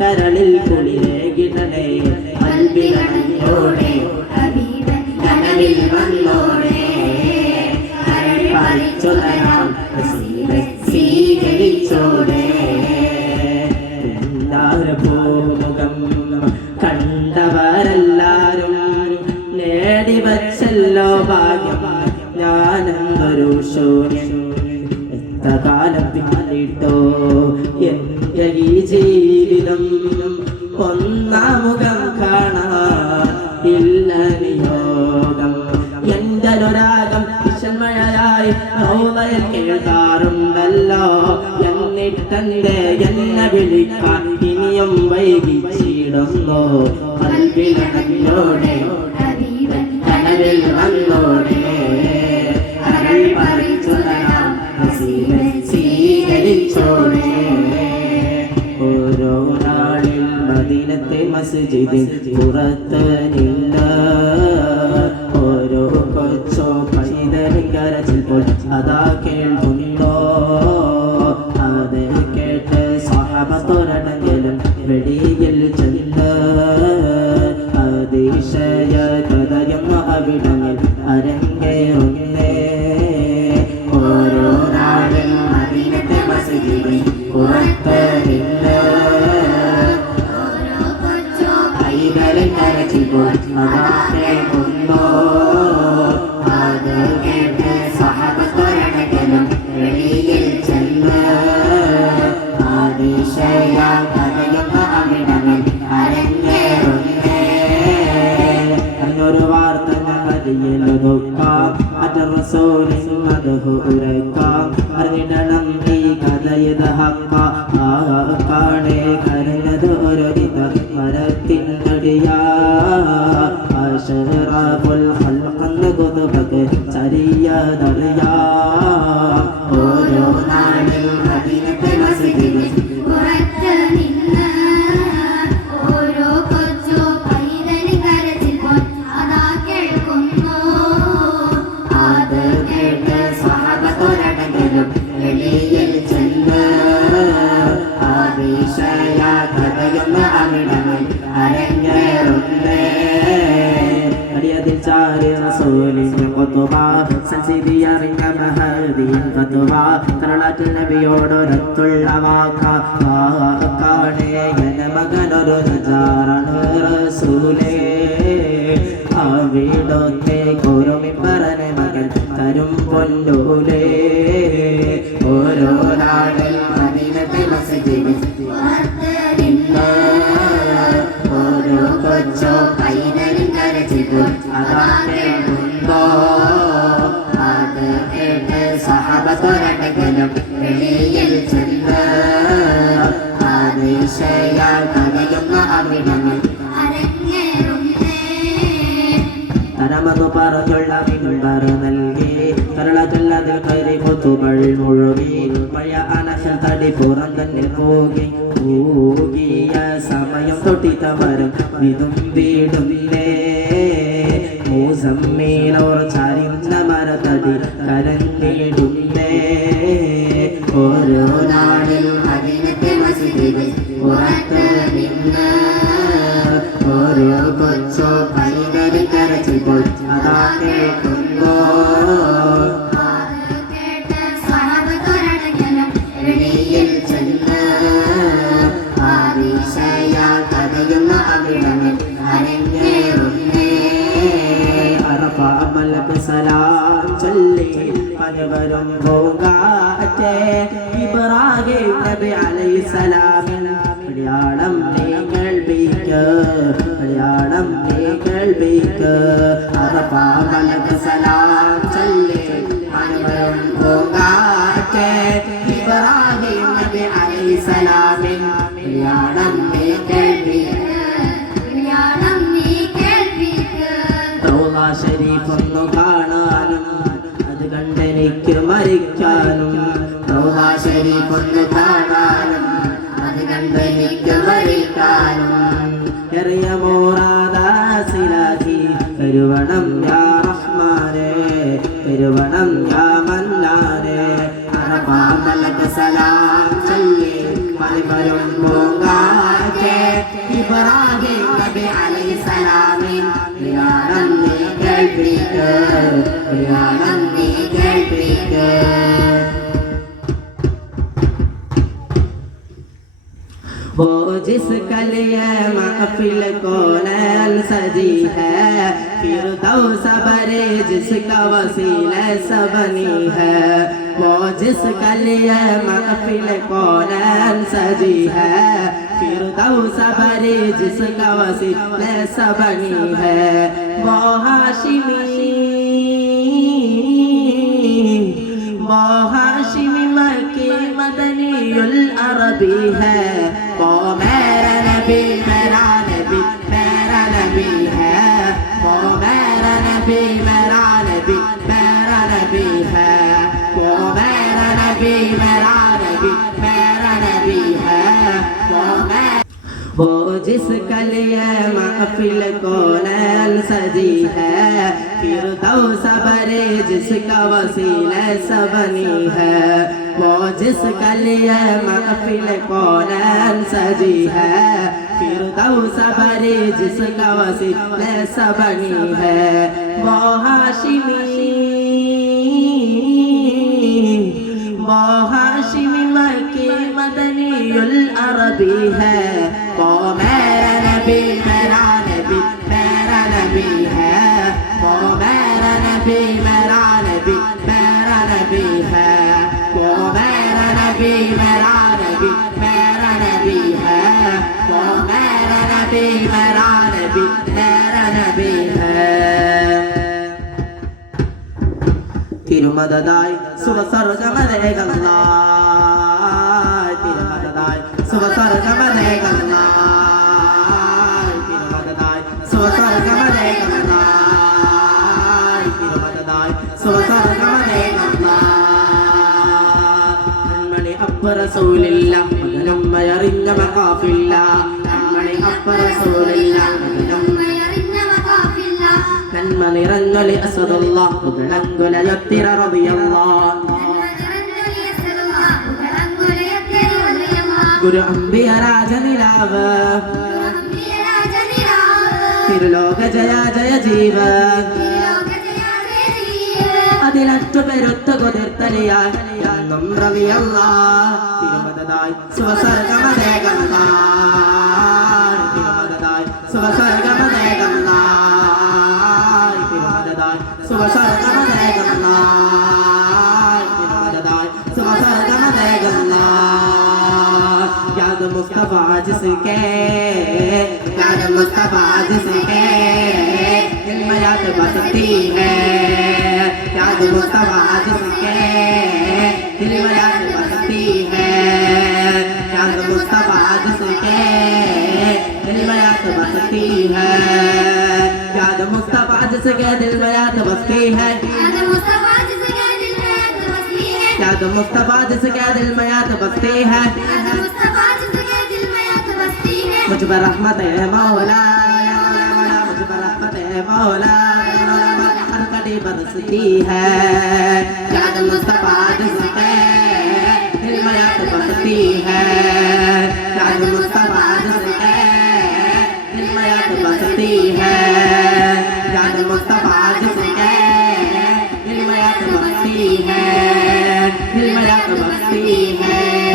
കരളിൽ കുളിരേകിടണേ അൽബിലോടെ കനലിൽ വന്നോടെ. കരൾ പറിച്ചു തരാം നസീബെ സ്വീകരിച്ചോടെ പൂമുഖം കണ്ടവരെല്ലാരും നേടി വച്ചല്ലോ ഭാഗ്യം. ഞാനെന്നൊരു ശൂന്യൻ. എത്ര കാലം പിന്നിട്ടോ? എന്റെ ഈ ഒന്നാമുഖം കാണാൻ ഇല്ല നിയോഗം. എന്റെ അനുരാഗം വിഷമഴയായി കേൾക്കാറുണ്ടല്ലോ എന്നിട്ടെന്റെ എന്നെ വിളിക്കാൻ ഇനിയും വൈകിച്ചിടുന്നു. ഹബീബൻ കനവിൽ വന്നോടെ. മദീനത്തെ മസ്ജിദിൽ പുറത്തനില്ല ഓരോ കൊച്ചോ പൈതൽ കരച്ചിൽ പോൽ അതാ കേൾക്കുന്നോ give this കൊത്തുവ. സൻസിതി അറിഞ്ഞ മഹദിയൻ കത്തുവ. കരളാറ്റിൽ നബിയോടൊരത്തുള്ള വാക്ക. കാണേ എന്ന മകനൊരു നജാറാണ് റസൂലേ. അവിടത്തെ കുറുമി പറഞ്ഞ മകൻ തരും പൊന്നൂലേ. ഓരോ നാടിൽ മദീനത്തെ ഇന്ന് ഓരോ കൊച്ചോ പൈതലും കരച്ചിട്ടു അതാ വെളിയിൽ ചെന്ന് അതിശയ കഥയുന്ന അവിടങ്ങൾ തരമെന്നു പറഞ്ഞുള്ള മിമ്പർ നൽകി കരളച്ചൊല്ലതിൽ കയറി കൊത്തുകൾ മുഴുകി പഴയ അനശൽ തടി പുറം തന്നെ പോകി പോകിയ സമയം തൊട്ടിത്ത മരം ഇതും വീടുന്നേ മൂസമ്മീനോർ ചരിന്ന മരത്തടി കരഞ്ഞിടുന്നേ ഓരോ നാളിൽ അതിനത്തെ മസ്ജിദിൽ പുറത്ത് നിന്ന് ഓരോ കൊച്ചോ പൈതൽ കരച്ചു അതാ മലയാളം നീ കേൾവിക്ക് മലക്ക് സലാം ചൊല്ലി ഇബ്രാഹിം നബി മലയാളം നീ മലയാളം നീ കേൾവിക്ക്. റൗള ഷരീഫ് ഒന്ന് കാണാനും അത് കണ്ടെനിക്ക് മരിക്കാനും. റൗള ഷരീഫ് ഒന്ന് കാണാനും മോറാദാസിലാക്കി തരുവണം യാ റഹ്മാനെ തരുവണം യാ മന്നാനെ അറബാമലക്ക് സലാം ചൊല്ലി മണിവരും പൂങ്കാറ്റേ ഇബ്രാഹിം നബി അലൈഹി സലാമിൻ പ്രിയാണം നീ കേൾപ്പിക്ക് പ്രിയാണം നീ കേൾപ്പിക്ക് वो जिसका लिए महफिल को नैन सजी है फिर दो सबरे, जिसका वसीला सबनी है, वो जिसका लिए महफिल को नैन सजी है। फिर दो सबरे, जिसका वसीला सबनी है, वो हाशिमी वो हाशिमी मक्की मदनीयुल अरबी है। वो मेरा नबी, मेरा नबी मेरा नबी है। वो मेरा नबी मेरा नबी मेरा नबी है। वो वो जिसका लिए महफिल को नैन सजी है। फिर दो सबरे जिसका वसीला सबनी है। वो जिसका महफिल को नैन सजी है। फिर दो सबरे जिसका वसीला सबनी है। वो हाशिमी वो मक्की मदनीयुल अरबी है। वो मेरा नबी मेरा नबी मेरा नबी है। वो मेरा नबी തിരുമതായി സുഖസ്വർഗമതേകല്ല തിരുമതായി സുഖസ്വർഗമതേകല്ല തിരുമതായി സുഖസ്വർഗമതേകല്ല തിരുമതായി കൺമണി അപ്പറസൂലില്ല മകനമ്മയറിഞ്ഞ മകാഫില്ല കൺമണി അപ്പറസൂലില്ല മകനം ഉമ്മയറിഞ്ഞ വകാഫില്ല നന്മ നിറഞ്ഞൊലി അസദുള്ള പുകളങ്കുലയൊത്തിര റളിയല്ലാ ഗുരു അമ്പിയ രാജനിലാവ്. തിരുലോക ജയ ജയ ജീവ. അതിലറ്റു പെരുത്ത കൊതിർത്തലിയാന്നും റവിയല്ല തിരുമതായി സുവസർഗമതേകല്ല തിരുമതായി സുവസർഗമതേകല്ല मुस्तफ़ा जिसके याद मुस्तफ़ा जिसके दिल में याद बसती है। याद मुस्तफ़ा जिसके दिल में याद बसती है। याद मुस्तफ़ा जिसके दिल में याद बसती है। याद मुस्तफ़ा जिसके दिल में याद बसती है। याद मुस्तफ़ा जिसके दिल में याद बसती है। मुझ पर रहमत है मौला या है मौला हर बरसती है याद मुस्तफ़ा जिसके दिल में याद बसती है याद मुस्तफ़ा जिसके दिल में याद बसती है याद मुस्तफ़ा जिसके दिल में याद बसती है दिल में याद बसती है।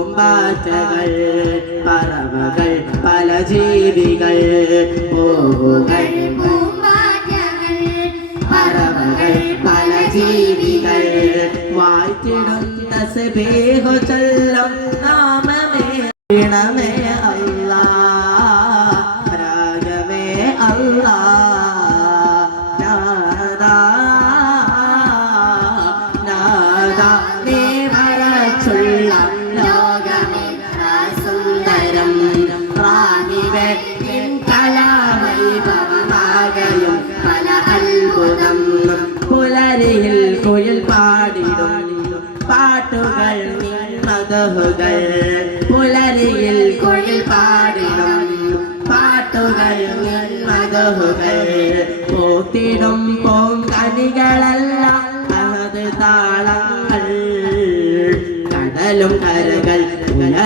പൂമ്പാറ്റകൾ പറവകൾ പല ജീവികൾ. പോവുകൾ പറവകൾ പല ജീവികൾ. വാഴ്ത്തിടുന്ന സ്നേഹു ചൊല്ലും നാമമേ അല്ലാ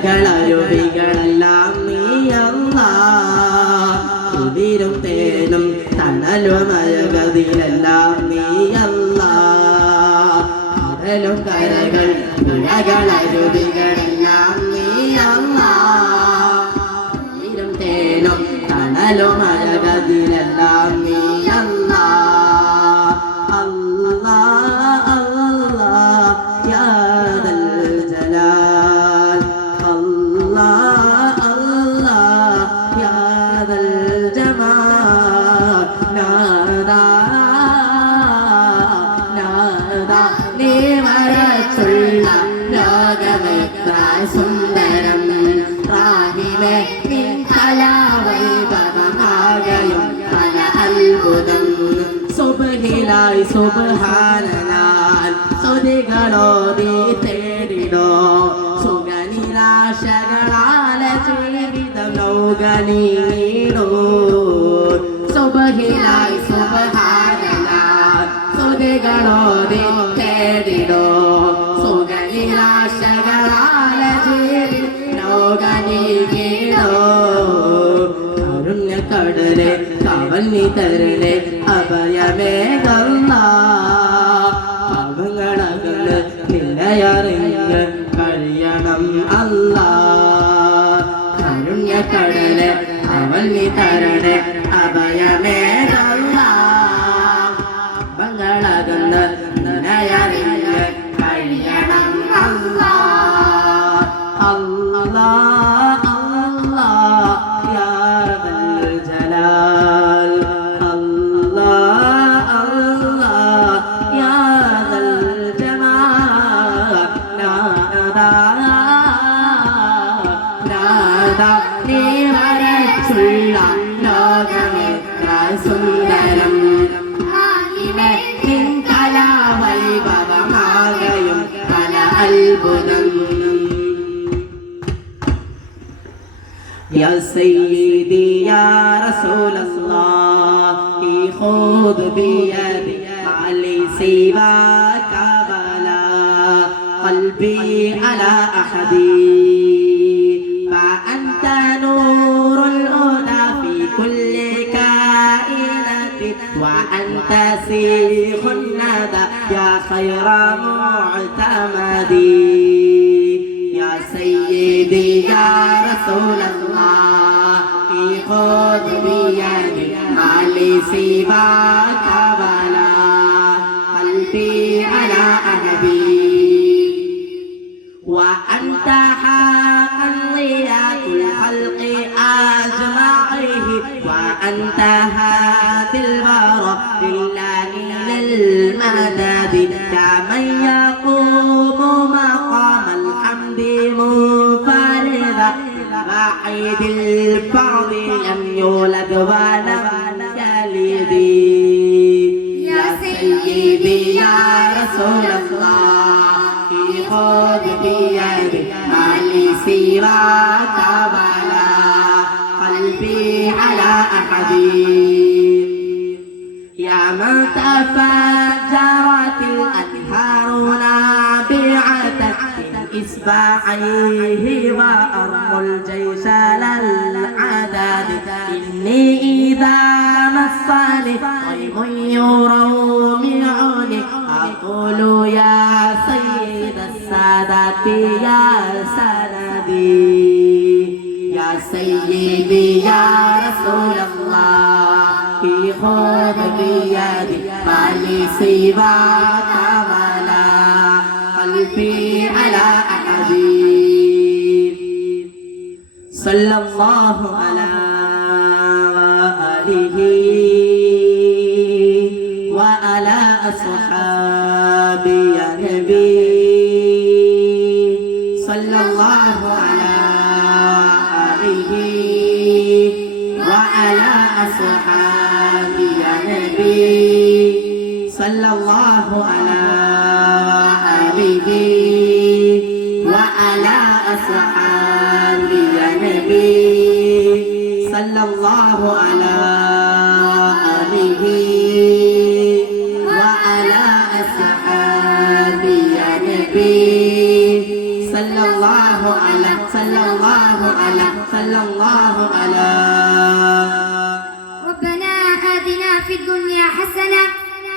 ഉലകളരുവികളെല്ലാം നീയല്ല കുതിരും തേനും തണലും അഴകതിലെല്ലാം നീയല്ല കരകൾ ഉലകളരുവികളെല്ലാം സുന്ദരം റാഹിമേ നിൻ കലാവൈഭവമാകയും പല സുബഹിലായി സുബഹാനലാൽ സ്തുതികളോടി തേടിടോ സുഖനിരാശകളാല ജീവിതം ലോകനീടോ കടലെ കവന്നി തരലെ അഭയമേകല്ല പാവങ്ങളകന്ന് നിലയറിഞ്ഞ് കഴിയണം അല്ല. കരുണ്യക്കടലെ കവന്നി തരലെ അഭയമേകല്ല കലാവൈഭവമാകയും പല അത്ഭുതം يا سيدي يا رسول الله خذ بيدي علي سواك ولا قلبي على أحد فأنت نور الهدى في كل كائنة وأنت سيخ الندى يا خير معتمد. يا سيدي يا رسول الله خذ بيدي ما لي وحيد الفرد لم يولد ولم يلد. يا سيدي يا رسول الله خذ بيدي ما لي سواك ولا قلبي على أحد. يا من تفجرت الأنهار نابعة إصبعيه غيم يرومعني أقول يا سيد السادات يا سندي. يا سيدي يا رسول الله. خذ بيدي ما لي سواك في على أحد صلى الله على آله. وعلى أصحابه يا نبي. صلى الله على آله وعلى أصحابه يا نبي. صلى الله على آله وعلى أصحابه يا نبي. صلى الله على آله الله على صلى الله على صلى الله على ربنا آتنا في الدنيا حسنة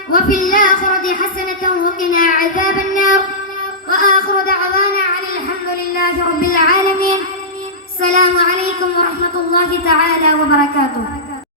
وفي الآخرة حسنة وقنا عذاب النار. وآخر دعوانا عن الحمد لله رب العالمين. السلام عليكم ورحمة الله تعالى وبركاته.